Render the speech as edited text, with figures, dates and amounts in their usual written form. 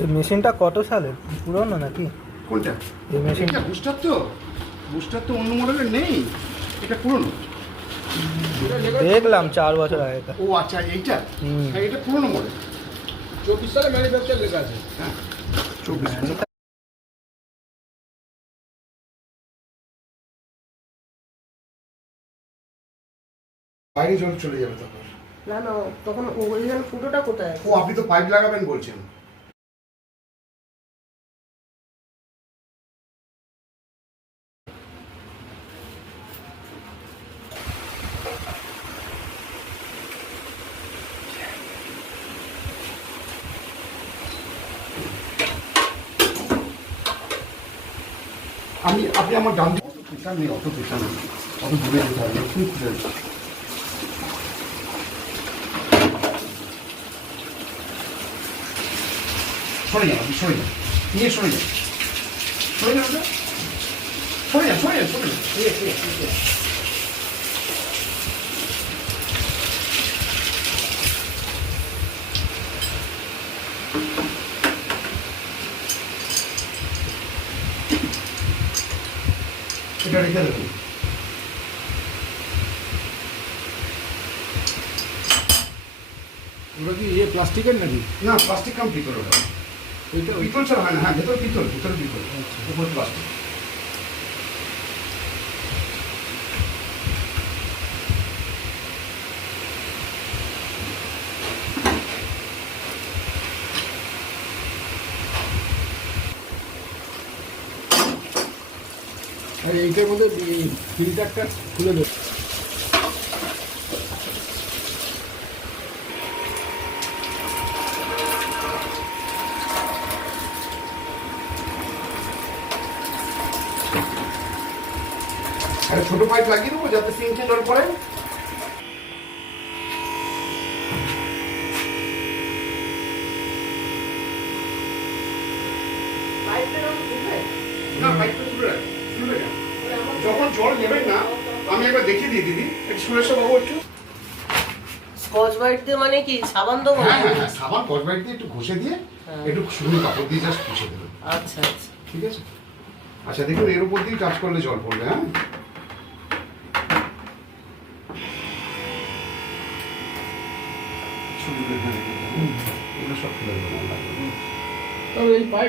এই মেশিনটা কত সালের, পুরনো নাকি? কোনটা? এই মেশিনটা এটা বুস্টার তো অন্য মডেলের নেই, এটা পুরনো। দেখলাম 4 বছর আগেকার। ও আচ্ছা, এইটা হ্যাঁ, এটা পুরনো মডেল। 24 সালে ম্যানুফ্যাকচার লেখা আছে। হ্যাঁ 24। বাইরে জল চলে যাবে তখন। না না, তখন ওইখানে ফুটোটা কোথায়? ও আপনি তো পাইপ লাগাবেন বলছেন। আপনি আমার ডান দিকে, অত প্রেশার নেই, অত দূরে যেতে হবে, একটু খুলে দিচ্ছি। সরে যান, আপনি সরে যান, নিয়ে সরে যান, সরে যান, সরে যান, সরে যান, সরে যান। এটা রেখে দেবেন। ওটা কি প্লাস্টিকের নাকি? না, প্লাস্টিক কাম পিতল, ওটা ওইটা পিতল ছাড়া হয় না। হ্যাঁ, ভেতর পিতল, উপর প্লাস্টিক। আর এইটার মধ্যে ফিল্টারটা খুলে দেবো। আর ছোট পাইপ লাগিয়ে দেবো যাতে সিঙ্কে জল পড়ে। না, পাইপটা তুলে রাখ, তুলে রাখ। যখন জল নেবেন না, আমি একবার দেখিয়ে দিই দিদি, একটু সুরেশ বাবু একটু। স্কচ ব্রাইট দিয়ে মানে কি সাবান দেবো? হ্যাঁ হ্যাঁ হ্যাঁ, সাবান কসবাইট দিয়ে একটু ঘষে দিয়ে একটু শুকনো কাপড় দিয়ে জাস্ট ঘষে দেবেন। আচ্ছা আচ্ছা ঠিক আছে। আচ্ছা দেখুন, এর উপর দিয়ে টাচ করলে জল পড়বে। হ্যাঁ, ছবি এগুলো সব খুলে দেবেন। তবে এই পাইপ